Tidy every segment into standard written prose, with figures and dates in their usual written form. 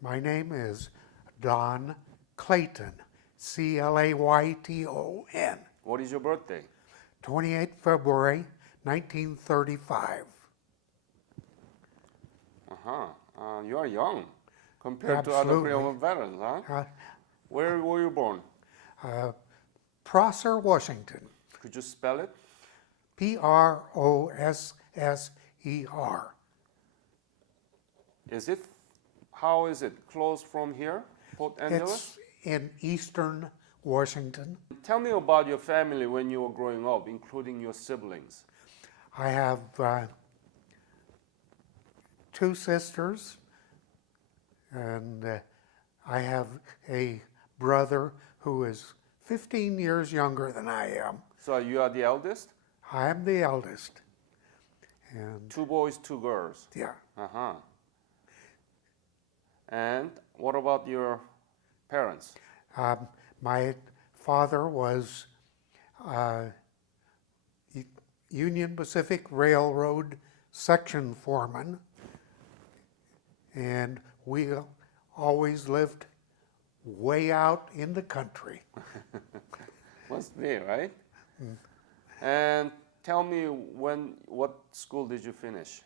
My name is Don Clayton, Clayton. What is your birthday? 28 February 1935. Uh-huh. You are young compared to other Absolutely. Korean veterans, huh? Uh, Where were you born? Prosser, Washington. Could you spell it? Prosser. How is it? Close from here? Port Angeles? It's in eastern Washington. Tell me about your family when you were growing up, including your siblings. I have 2 sisters, and I have a brother who is 15 years younger than I am. So you are the eldest? I am the eldest. And 2 boys, 2 girls. yeah, Uh-huh. And what about your parents? my father was Union Pacific Railroad section foreman, and we always lived way out in the country. Must be, right? And tell me, what school did you finish?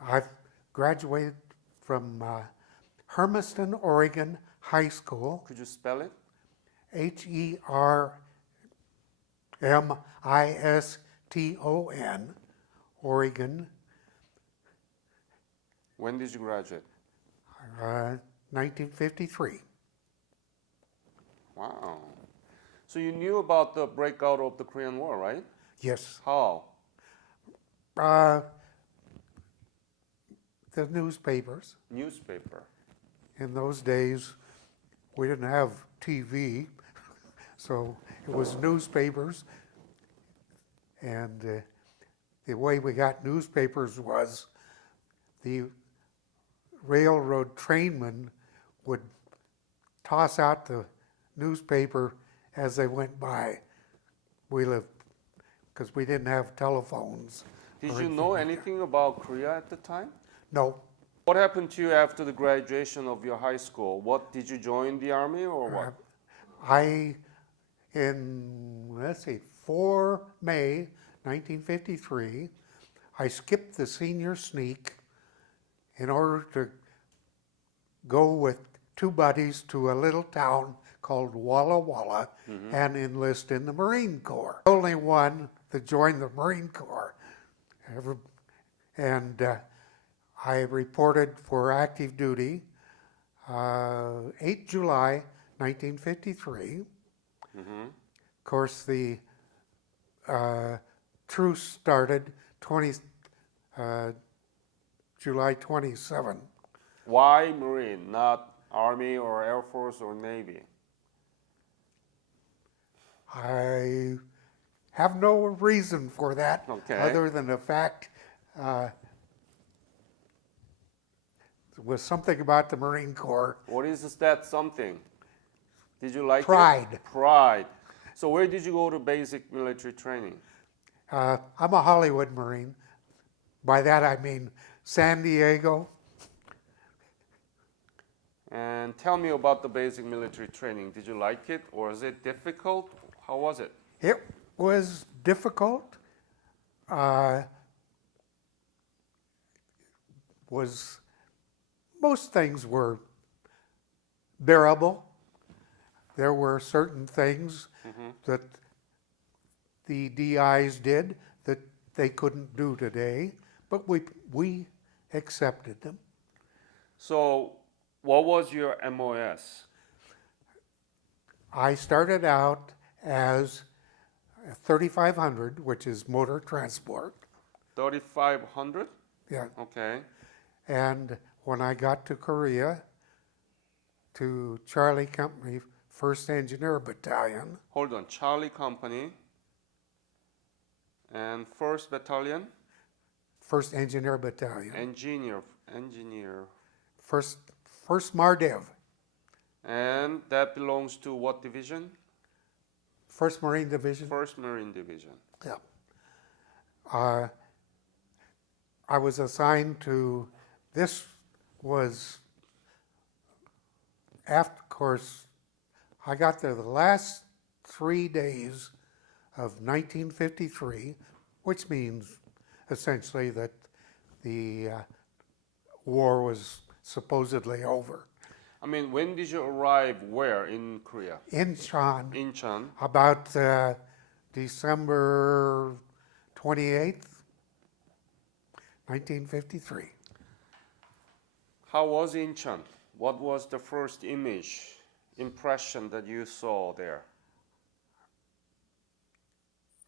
I've graduated from Hermiston, Oregon High School, Could you spell it? Hermiston, Oregon, When did you graduate? 1953. Wow. So you knew about the breakout of the Korean War, right? Yes. How? The newspapers. Newspaper. In those days, we didn't have TV, so it was newspapers. And the way we got newspapers was the railroad trainmen would toss out the newspaper as they went by. We lived, because we didn't have telephones. Did or you know like that. anything about Korea at the time? No. What happened to you after the graduation of your high school? What did you join the army or what? Let's see, 4 May 1953, I skipped the senior sneak in order to go with 2 buddies to a little town called Walla Walla and enlist in the Marine Corps. Only one that joined the Marine Corps. And I reported for active duty 8 July 1953. Of course, the truce started July 27. Why Marine, not Army or Air Force or Navy? I have no reason for that, Okay. other than the fact there was something about the Marine Corps. What is that something? Did you like Pride. it? Pride. So where did you go to basic military training? I'm a Hollywood Marine. By that I mean San Diego. And tell me about the basic military training. Did you like it or was it difficult? How was it? It was difficult. Most things were bearable. There were certain things that the DIs did that they couldn't do today, but we accepted them. So what was your MOS? I started out as 3500, which is motor transport. 3,500? Yeah. Okay. And when I got to Korea, to Charlie Company, 1st Engineer Battalion, Hold on. Charlie Company and 1st Battalion? 1st Engineer Battalion, Engineer. 1st MARDIV, And that belongs to what division? 1st Marine Division. 1st Marine Division. Yeah. I was assigned to, this was After, of course, I got there the last 3 days of 1953, which means essentially that the war was supposedly over. I mean, when did you arrive where in Korea? Incheon, Incheon. about December 28th, 1953. How was Incheon? What was the first impression that you saw there?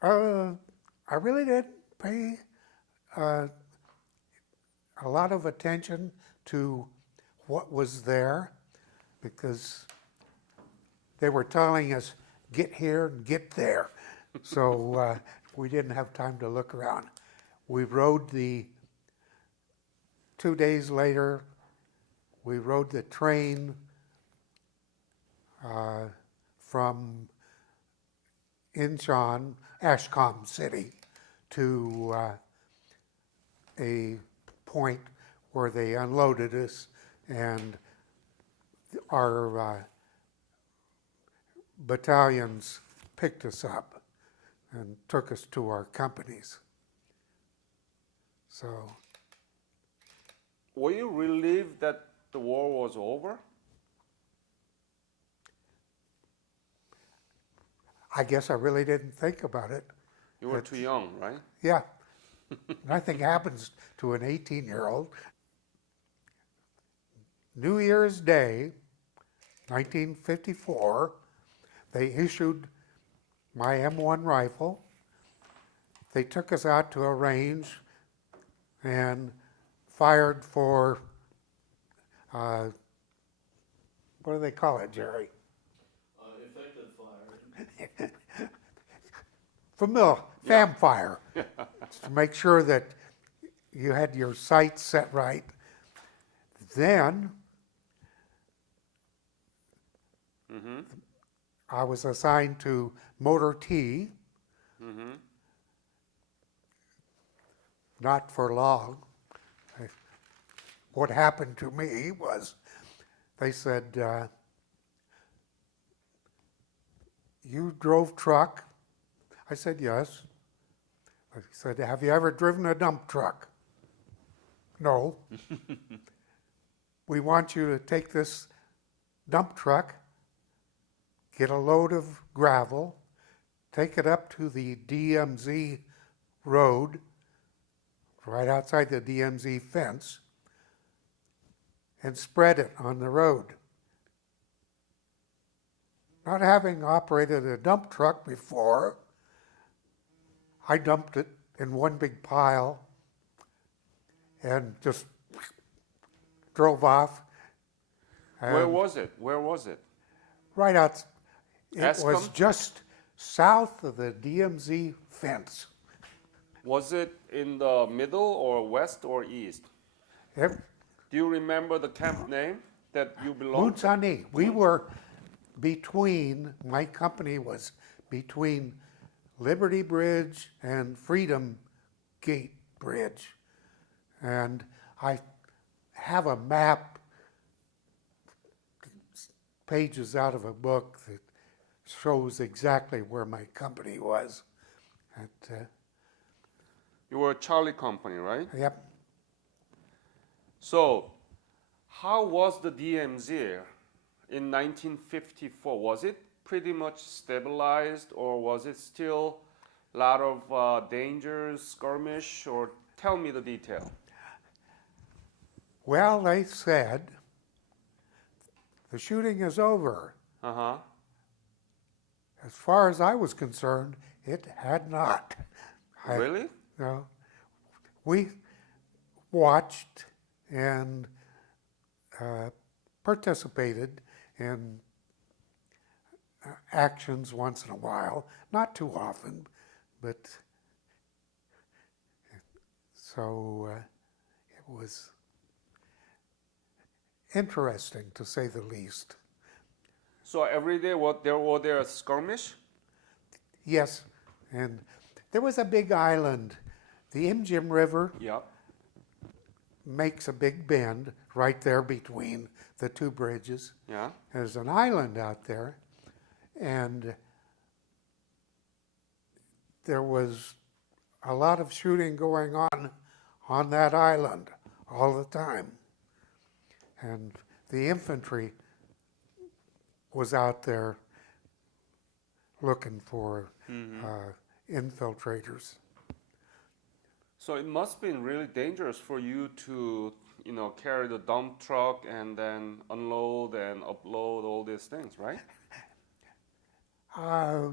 I really didn't pay a lot of attention to what was there because they were telling us, get here and get there. So we didn't have time to look around. We rode 2 days later, we rode the train from Incheon, Ashcom City, to a point where they unloaded us and our battalions picked us up and took us to our companies. So, Were you relieved that the war was over? I guess I really didn't think about it. You were too young, right? Yeah, nothing happens to an 18-year-old. New Year's Day, 1954, they issued my M1 rifle. They took us out to a range and fired for, what do they call it, Jerry? Effective fire. FAM fire, to make sure that you had your sights set right. Then I was assigned to Motor T, not for long. What happened to me was they said, you drove truck? I said, yes. He said, have you ever driven a dump truck? No. We want you to take this dump truck, get a load of gravel, take it up to the DMZ road, right outside the DMZ fence, and spread it on the road. Not having operated a dump truck before, I dumped it in one big pile and just drove off. Where was it? Where was it? Right out. It was Ascom? just south of the DMZ fence. Was it in the middle or west or east? It, Do you remember the camp name that you belonged to? Munsani. We were between, my company was between Liberty Bridge and Freedom Gate Bridge. And I have a map, pages out of a book that shows exactly where my company was. You were a Charlie company, right? Yep. So, how was the DMZ in 1954? Was it pretty much stabilized, or was it still a lot of dangers, skirmish, or tell me the detail? Well, they said, the shooting is over. Uh-huh. As far as I was concerned, it had not. Really? No. We watched and participated in actions once in a while, not too often, but so it was interesting to say the least. So every day, were there a skirmish? Yes, and there was a big island. The Imjim River Yeah. makes a big bend right there between the two bridges. Yeah. There's an island out there, and there was a lot of shooting going on that island all the time. And the infantry was out there looking for infiltrators. So it must have been really dangerous for you to, carry the dump truck and then unload and upload all these things, right? I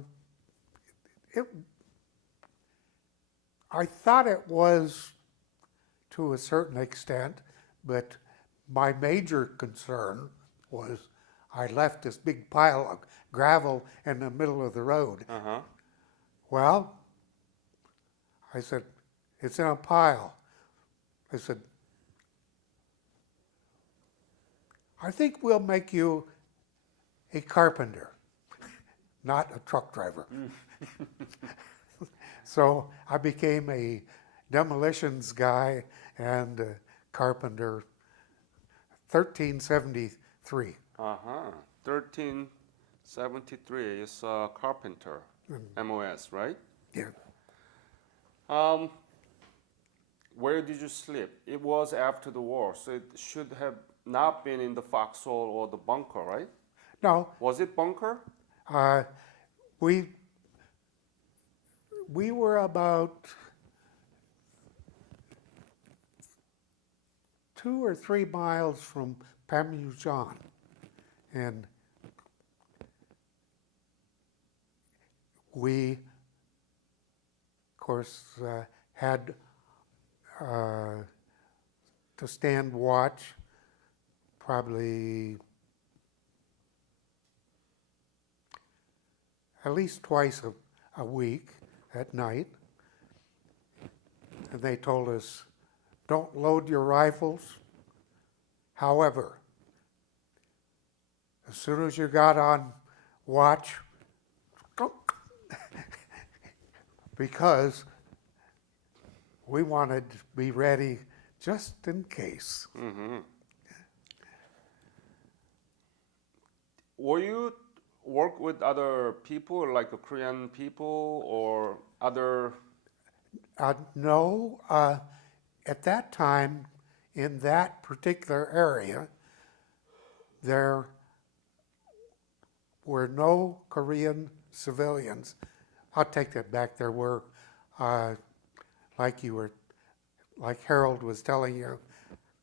thought it was to a certain extent, but my major concern was I left this big pile of gravel in the middle of the road. Uh-huh. Well, I said, it's in a pile. I said, I think we'll make you a carpenter, not a truck driver. So I became a demolitions guy and a carpenter, 1373. Uh-huh. 1373 is carpenter, MOS, right? Yeah. Where did you sleep? It was after the war, so it should have not been in the foxhole or the bunker, right? No, Was it bunker? we were about 2 or 3 miles from Pamujan, and we, of course, had to stand watch probably at least twice a week at night. And they told us, don't load your rifles. However, as soon as you got on watch, because we wanted to be ready just in case. Mm-hmm. Were you work with other people, like Korean people or other? No, at that time, in that particular area, there were no Korean civilians. I'll take that back. There were, like Harold was telling you,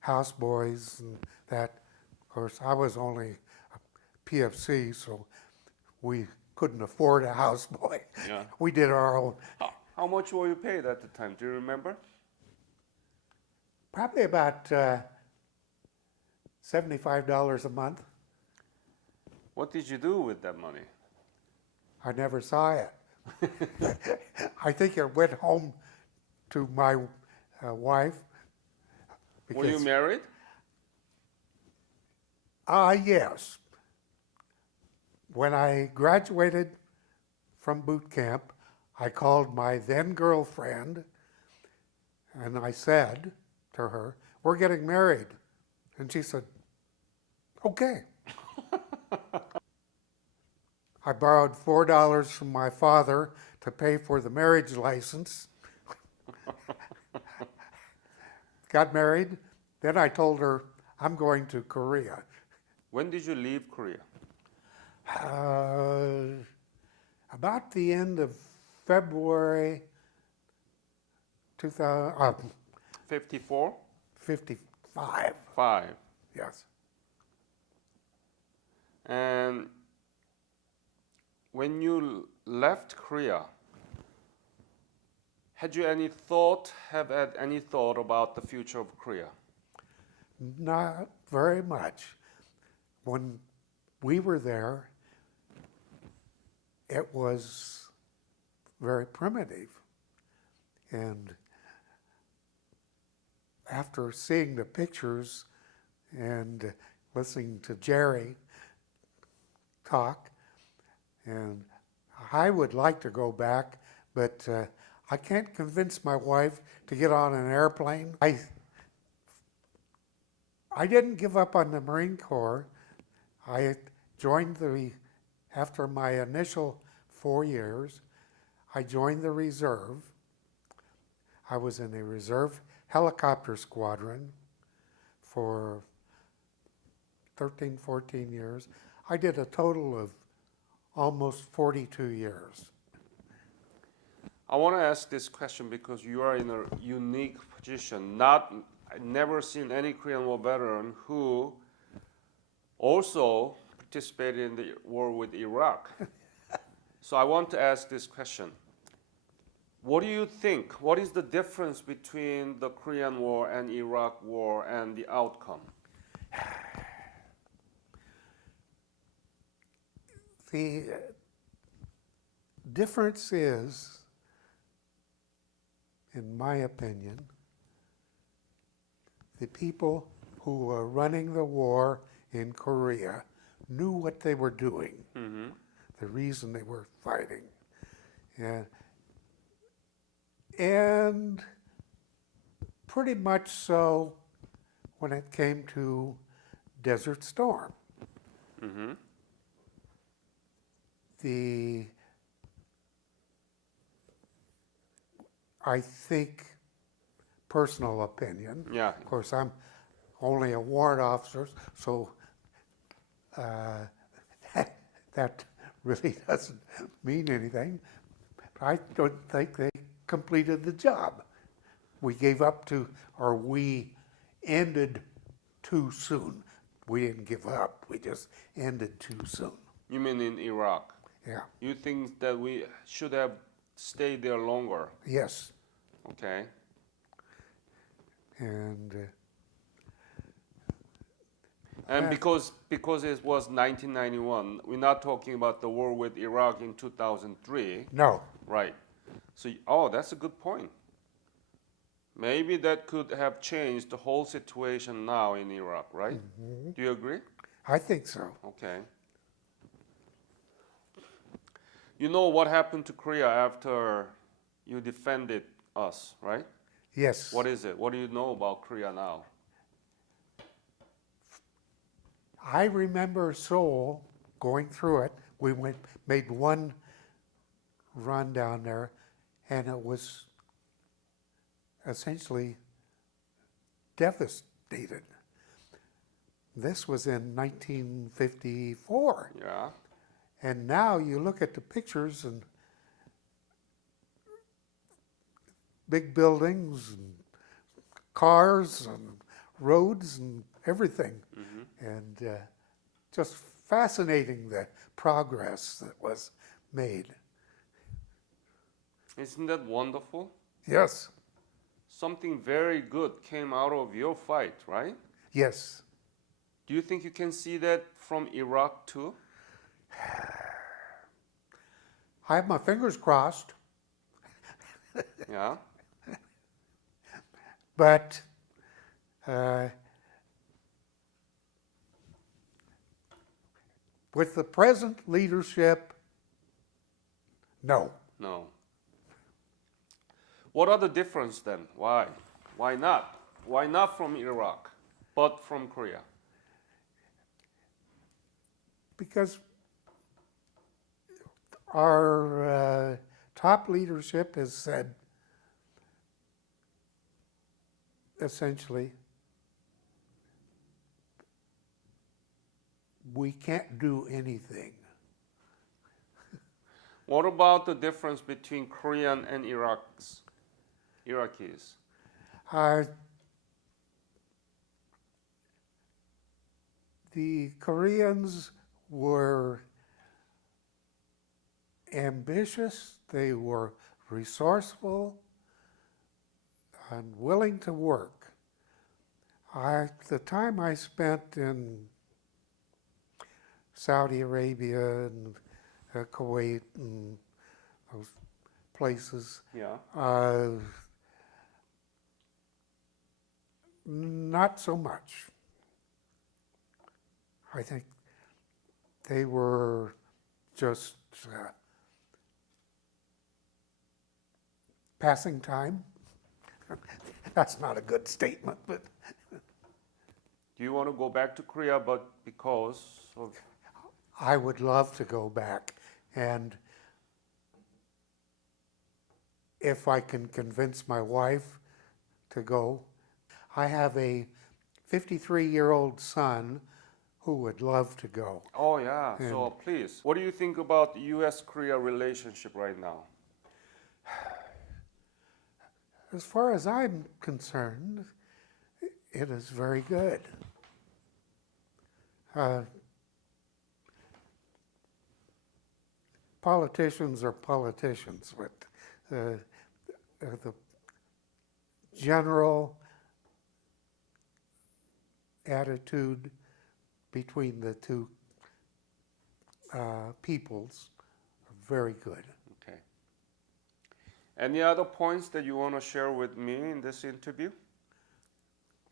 houseboys and that. Of course, I was only a PFC, so we couldn't afford a houseboy. Yeah. We did our own. How much were you paid at the time? Do you remember? Probably about $75 a month. What did you do with that money? I never saw it. I think it went home to my wife. Were you married? Yes. When I graduated from boot camp, I called my then girlfriend and I said to her, we're getting married. And she said, okay. I borrowed $4 from my father to pay for the marriage license. Got married. Then I told her, I'm going to Korea. When did you leave Korea? About the end of February 54? 55. 5. Yes. And when you left Korea, have had any thought about the future of Korea? Not very much. When we were there, it was very primitive. And after seeing the pictures and listening to Jerry talk, and I would like to go back, but I can't convince my wife to get on an airplane. I didn't give up on the Marine Corps. I joined after my initial 4 years, I joined the reserve. I was in a reserve helicopter squadron for 13, 14 years. I did a total of almost 42 years. I want to ask this question because you are in a unique position. I've never seen any Korean War veteran who also participated in the war with Iraq. So I want to ask this question. What do you think? What is the difference between the Korean War and Iraq War and the outcome? The difference is, in my opinion, the people who were running the war in Korea knew what they were doing, the reason they were fighting. And pretty much so when it came to Desert Storm. I think, personal opinion, Yeah. of course I'm only a warrant officer, so that really doesn't mean anything. I don't think they completed the job. We gave up to, or we ended too soon. We didn't give up, we just ended too soon. You mean in Iraq? Yeah, You think that we should have stayed there longer? yes. Okay. And And because it was 1991, we're not talking about the war with Iraq in 2003, no, right? So, that's a good point. Maybe that could have changed the whole situation now in Iraq, right? Do you agree? I think so. Okay. You know what happened to Korea after you defended us, right? Yes. What is it? What do you know about Korea now? I remember Seoul going through it. We made one run down there, and it was essentially devastated. This was in 1954. Yeah. And now you look at the pictures and big buildings and cars and roads and everything. And just fascinating, the progress that was made. Isn't that wonderful? Yes, Something very good came out of your fight, right? yes. Do you think you can see that from Iraq too? I have my fingers crossed, Yeah. but with the present leadership, no. No. What are the difference then? Why? Why not? Why not from Iraq, but from Korea? Because our top leadership has said, essentially, we can't do anything. What about the difference between Korean and Iraqis? The Koreans were ambitious, they were resourceful, and willing to work. The time I spent in Saudi Arabia and Kuwait and those places, Yeah. not so much. I think they were just passing time. That's not a good statement, but Do you want to go back to Korea, but because of... I would love to go back, and if I can convince my wife to go. I have a 53-year-old son who would love to go. Oh, yeah. So please, what do you think about the U.S.-Korea relationship right now? As far as I'm concerned, it is very good. Politicians are politicians, but the general attitude between the two peoples are very good. Okay. Any other points that you want to share with me in this interview?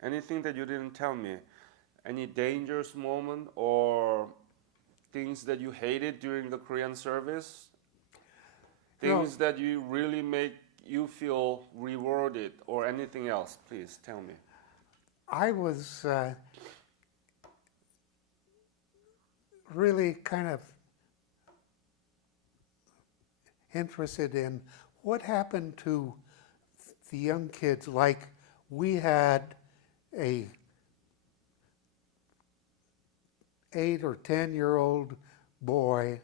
Anything that you didn't tell me? Any dangerous moment or things that you hated during the Korean service? Things that you really make you feel rewarded or anything else? Please tell me. I was really kind of interested in what happened to the young kids. Like, we had a 8 or 10-year-old boy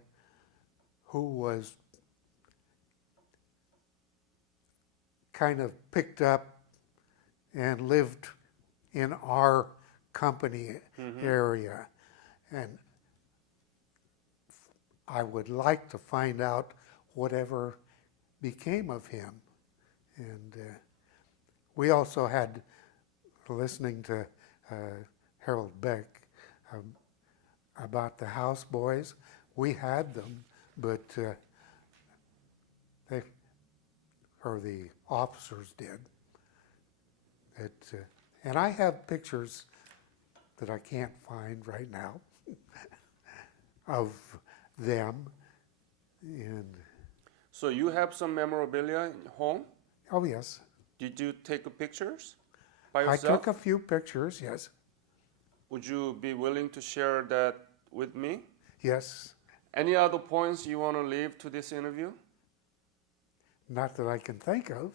who was kind of picked up and lived in our company area. And I would like to find out whatever became of him. And we also had, listening to Harold Beck about the houseboys, we had them, but they, or the officers did. And I have pictures that I can't find right now of them. And So you have some memorabilia in home? oh yes, Did you take pictures by I yourself? took a few pictures. Yes, Would you be willing to share that with me? yes. Any other points you want to leave to this interview? Not that I can think of.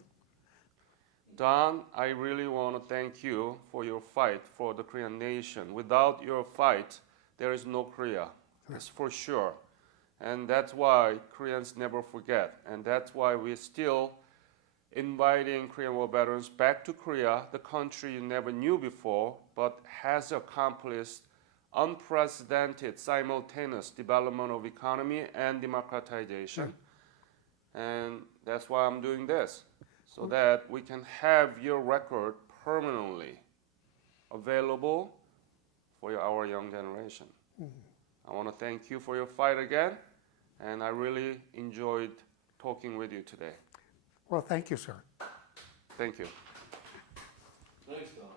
Don, I really want to thank you for your fight for the Korean nation. Without your fight, there is no Korea. That's for sure. And that's why Koreans never forget. And that's why we're still inviting Korean War veterans back to Korea, the country you never knew before, but has accomplished unprecedented simultaneous development of economy and democratization. And that's why I'm doing this, so that we can have your record permanently available for our young generation. I want to thank you for your fight again, and I really enjoyed talking with you today. Well, thank you, sir. Thank you. Thanks, Don.